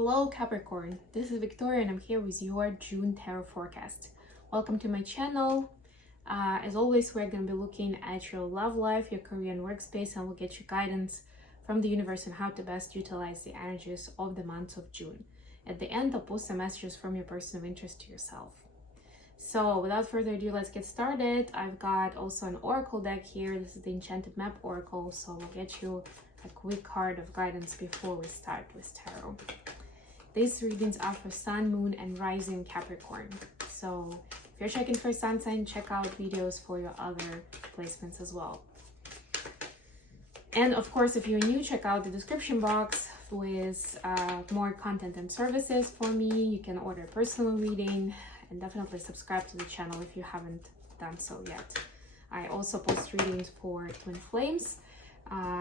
Hello Capricorn, this is Victoria and I'm here with your June tarot forecast. Welcome to my channel. As always, we're going to be looking at your love life, your career and workspace, and we'll get you guidance from the universe on how to best utilize the energies of the month of June. At the end, I'll post some messages from your person of interest to yourself. So without further ado, let's get started. I've got also an oracle deck here. This is the Enchanted Map Oracle, so we'll get you a quick card of guidance before we start with tarot. These readings are for Sun, Moon, and Rising Capricorn. So if you're checking for Sun sign, check out videos for your other placements as well. And of course, if you're new, check out the description box with more content and services for me. You can order a personal reading and definitely subscribe to the channel if you haven't done so yet. I also post readings for Twin Flames.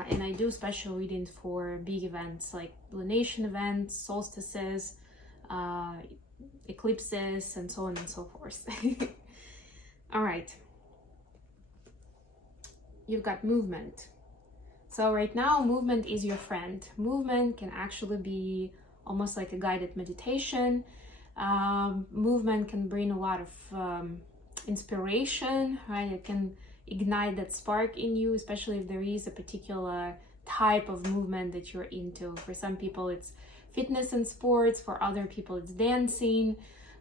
And I do special readings for big events like lunation events, solstices, eclipses, and so on and so forth. All right. You've got movement. So right now, movement is your friend. Movement can actually be almost like a guided meditation. Movement can bring a lot of inspiration, right? It can ignite that spark in you, especially if there is a particular type of movement that you're into. For some people it's fitness and sports, for other people it's dancing.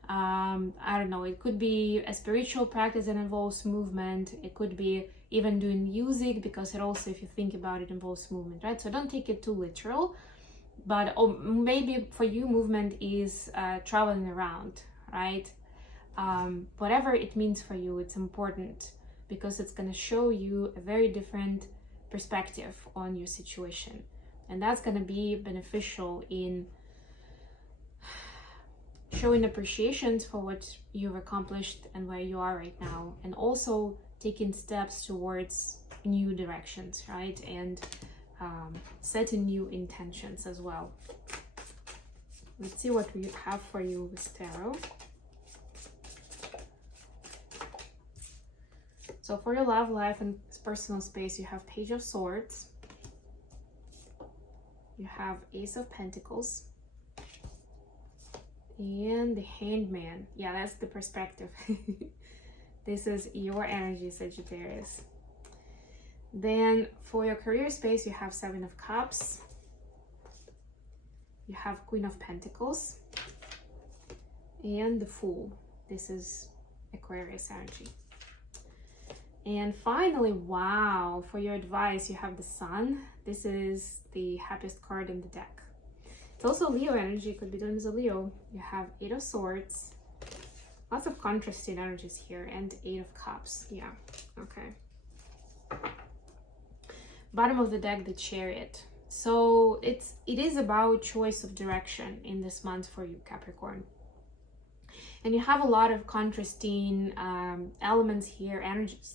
I don't know, it could be a spiritual practice that involves movement. It could be even doing music, because it also, if you think about it, involves movement, right? So don't take it too literal, but maybe for you movement is traveling around, right? Whatever it means for you, it's important, because it's going to show you a very different perspective on your situation. And that's going to be beneficial in showing appreciation for what you've accomplished and where you are right now, and also taking steps towards new directions, right? And setting new intentions as well. Let's see what we have for you with tarot. So for your love life and personal space, you have Page of Swords, you have Ace of Pentacles, and the Hangman. Yeah, that's the perspective. This is your energy, Sagittarius. Then for your career space, you have Seven of Cups, you have Queen of Pentacles, and the Fool. This is Aquarius energy. And finally, wow, for your advice, you have the Sun. This is the happiest card in the deck. It's also Leo energy, could be done as a Leo. You have Eight of Swords, lots of contrasting energies here, and Eight of Cups. Yeah, okay. Bottom of the deck, the Chariot. So it is about choice of direction in this month for you, Capricorn. And you have a lot of contrasting elements here, energies,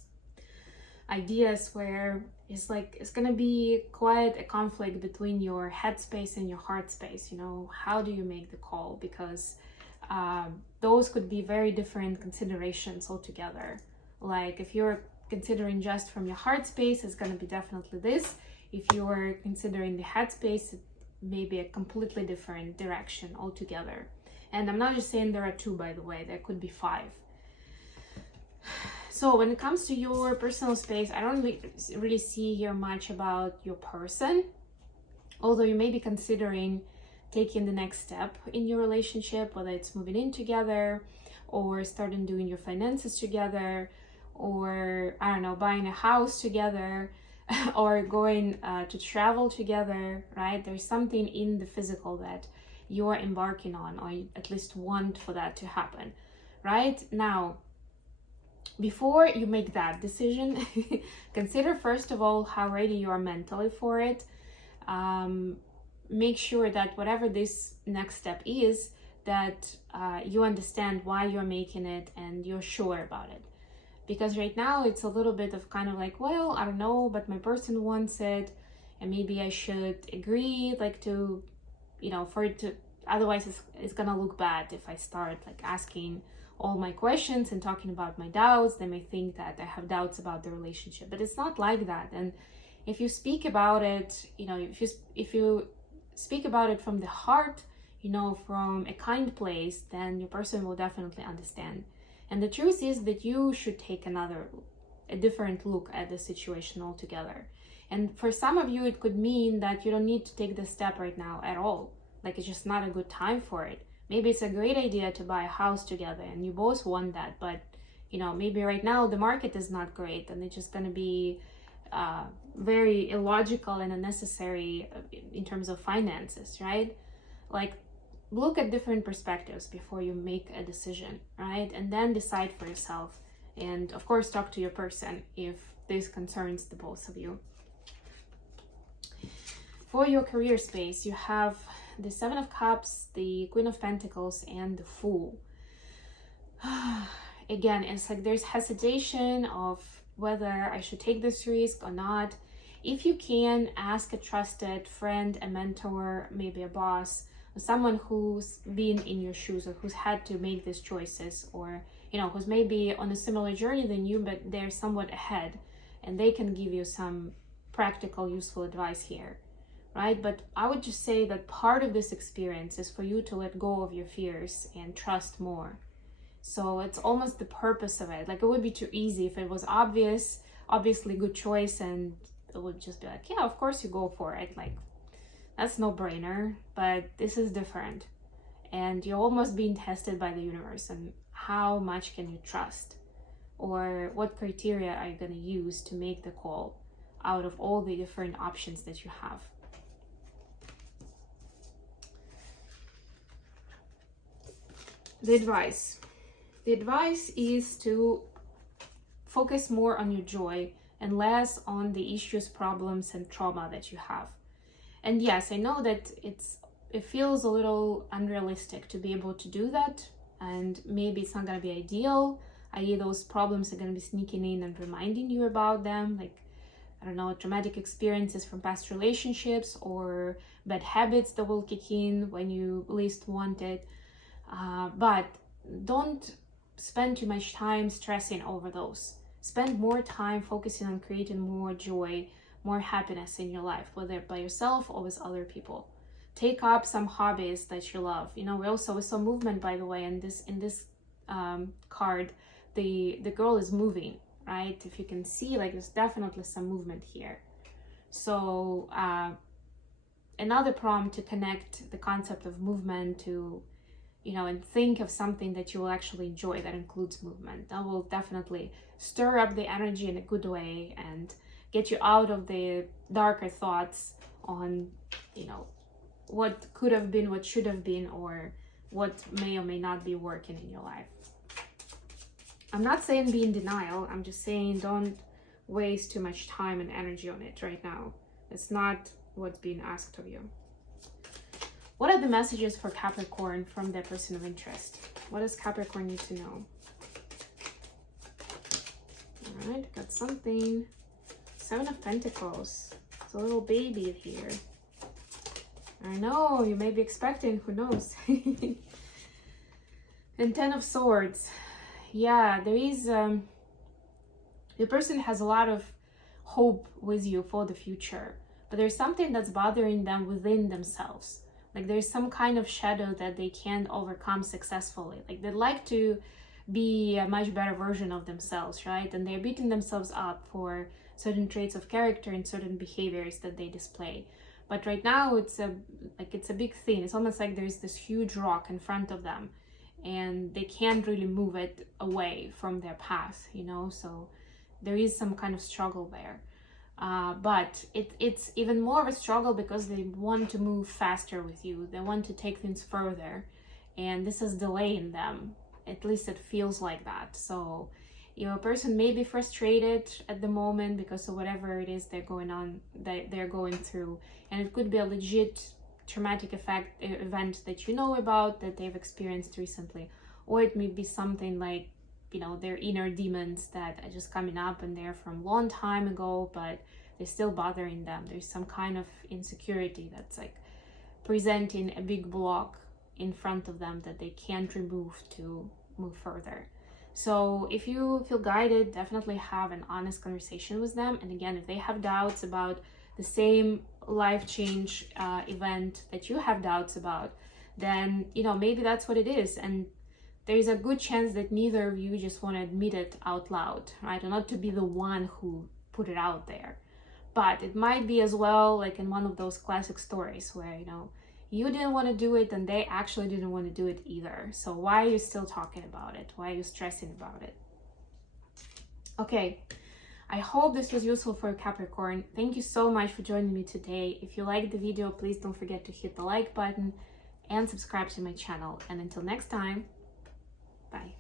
ideas, where it's gonna be quite a conflict between your head space and your heart space. You know, how do you make the call? Because those could be very different considerations altogether. Like if you're considering just from your heart space, it's gonna be definitely this. If you're considering the head space, it may be a completely different direction altogether. And I'm not just saying there are two, by the way, there could be five. So when it comes to your personal space, I don't really see here much about your person, although you may be considering taking the next step in your relationship, whether it's moving in together or starting doing your finances together, or I don't know, buying a house together, or going to travel together, right? There's something in the physical that you're embarking on, or you at least want for that to happen, right? Now, before you make that decision, consider first of all how ready you are mentally for it. Make sure that whatever this next step is, that you understand why you're making it and you're sure about it. Because right now it's a little bit of kind of like, well, I don't know, but my person wants it, and maybe I should agree, like to, you know, for it to, otherwise it's gonna look bad if I start like asking all my questions and talking about my doubts. They may think that I have doubts about the relationship, but it's not like that. And if you speak about it, you know, if you speak about it from the heart, from a kind place, then your person will definitely understand. And the truth is that you should take a different look at the situation altogether. And for some of you, it could mean that you don't need to take this step right now at all. Like, it's just not a good time for it. Maybe it's a great idea to buy a house together and you both want that, but maybe right now the market is not great and it's just going to be very illogical and unnecessary in terms of finances, right? Like, look at different perspectives before you make a decision, right? And then decide for yourself. And of course, talk to your person if this concerns the both of you. For your career space, you have the Seven of Cups, the Queen of Pentacles, and the Fool. Again, it's like there's hesitation of whether I should take this risk or not. If you can, ask a trusted friend, a mentor, maybe a boss, someone who's been in your shoes or who's had to make these choices, or who's maybe on a similar journey than you, but they're somewhat ahead, and they can give you some practical, useful advice here, right? But I would just say that part of this experience is for you to let go of your fears and trust more. So it's almost the purpose of it. Like, it would be too easy if it was obviously good choice, and it would just be like, yeah, of course you go for it. Like, that's no brainer. But this is different, and you're almost being tested by the universe. And how much can you trust, or what criteria are you going to use to make the call out of all the different options that you have? The advice is to focus more on your joy and less on the issues, problems, and trauma that you have. And yes, I know that it feels a little unrealistic to be able to do that, and maybe it's not going to be ideal, i.e. those problems are going to be sneaking in and reminding you about them, like, I don't know, traumatic experiences from past relationships or bad habits that will kick in when you least want it. But don't spend too much time stressing over those. Spend more time focusing on creating more joy, more happiness in your life, whether by yourself or with other people. Take up some hobbies that you love. We saw movement, by the way, in this card. The girl is moving, right? If you can see, like, there's definitely some movement here. So another prompt to connect the concept of movement to and think of something that you will actually enjoy that includes movement. That will definitely stir up the energy in a good way and get you out of the darker thoughts on, what could have been, what should have been, or what may or may not be working in your life. I'm not saying be in denial. I'm just saying don't waste too much time and energy on it right now. It's not what's being asked of you. What are the messages for Capricorn from their person of interest? What does Capricorn need to know? All right, got something. Seven of Pentacles. It's a little baby here. I know, you may be expecting, who knows? And Ten of Swords. Yeah, there is... the person has a lot of hope with you for the future, but there's something that's bothering them within themselves. Like, there's some kind of shadow that they can't overcome successfully. Like, they'd like to be a much better version of themselves, right? And they're beating themselves up for certain traits of character and certain behaviors that they display. But right now, it's a big thing. It's almost like there's this huge rock in front of them, and they can't really move it away from their path, So there is some kind of struggle there. But it's even more of a struggle because they want to move faster with you. They want to take things further, and this is delaying them. At least it feels like that. So a person may be frustrated at the moment because of whatever it is they're going through, and it could be a legit traumatic event that you know about, that they've experienced recently, or it may be something like their inner demons that are just coming up and they're from a long time ago, but they're still bothering them. There's some kind of insecurity that's like presenting a big block in front of them that they can't remove to move further. So if you feel guided, definitely have an honest conversation with them. And again, if they have doubts about the same life change event that you have doubts about, then, you know, maybe that's what it is. And there's a good chance that neither of you just want to admit it out loud, right? Or not to be the one who put it out there. But it might be as well like in one of those classic stories where, you know, you didn't want to do it and they actually didn't want to do it either. So why are you still talking about it? Why are you stressing about it? Okay, I hope this was useful for Capricorn. Thank you so much for joining me today. If you liked the video, please don't forget to hit the like button and subscribe to my channel. And until next time, bye.